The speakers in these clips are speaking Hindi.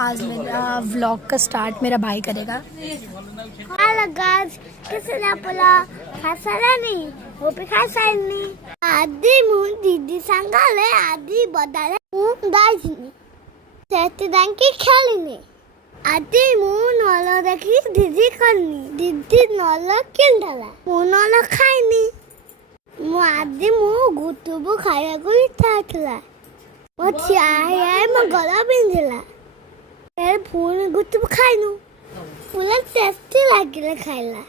आज मेरा व्लॉग का स्टार्ट मेरा भाई करेगा। आधी मुन दीदी सांगाले आधी बदाले मुन दाइनी सेती दांकी खेलिनी आधी मुन नलो देखी दीदी करनी दीदी नलो किंडला मुन नलो खाइनी मु आधी मु गुतुबु खाइयाकु इच्छा थिला मो छिया मो गला बिंधिला ए फूल गुतुबु खाइनु फूल टेस्टी लागिला खाइला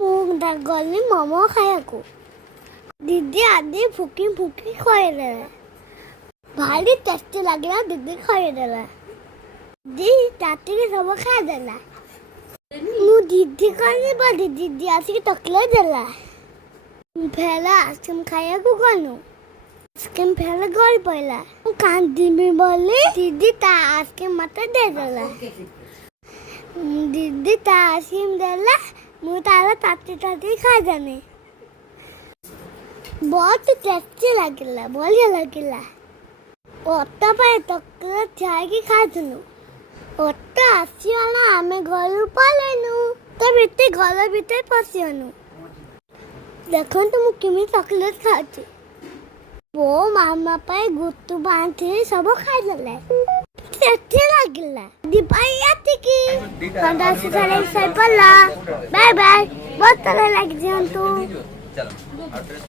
मु दा गली मोमो खाइयाकु दीदी आधी फुकी फुकी खाइले भारी टेस्टी लागला दीदी खाइदेला दी ताती के सब खा देला मु दीदी करनी बा दीदी आसी के टकले देला पहला आइसक्रीम खाया को गनु आइसक्रीम पहले गल पहला कांदी में बोले दीदी ता आइसक्रीम मत दे देला दीदी ता आइसक्रीम देला मु ताला ताती ताती खा जाने बहुत टेस्टी लगला बढ़िया लगला ओत्ता पाए टकले चाय की खा जनु ओत्ता आसी वाला हमें घर पालेनु तब इतने घर भीतर पसियनु देखो तो मुझे चॉकलेट खाती वो मामा पाए गुत्तू बांधे सब खा ले टेस्टी लगला दीपाई आती की पंडा से सारे पल्ला बाय बाय बहुत तरह लग जान तो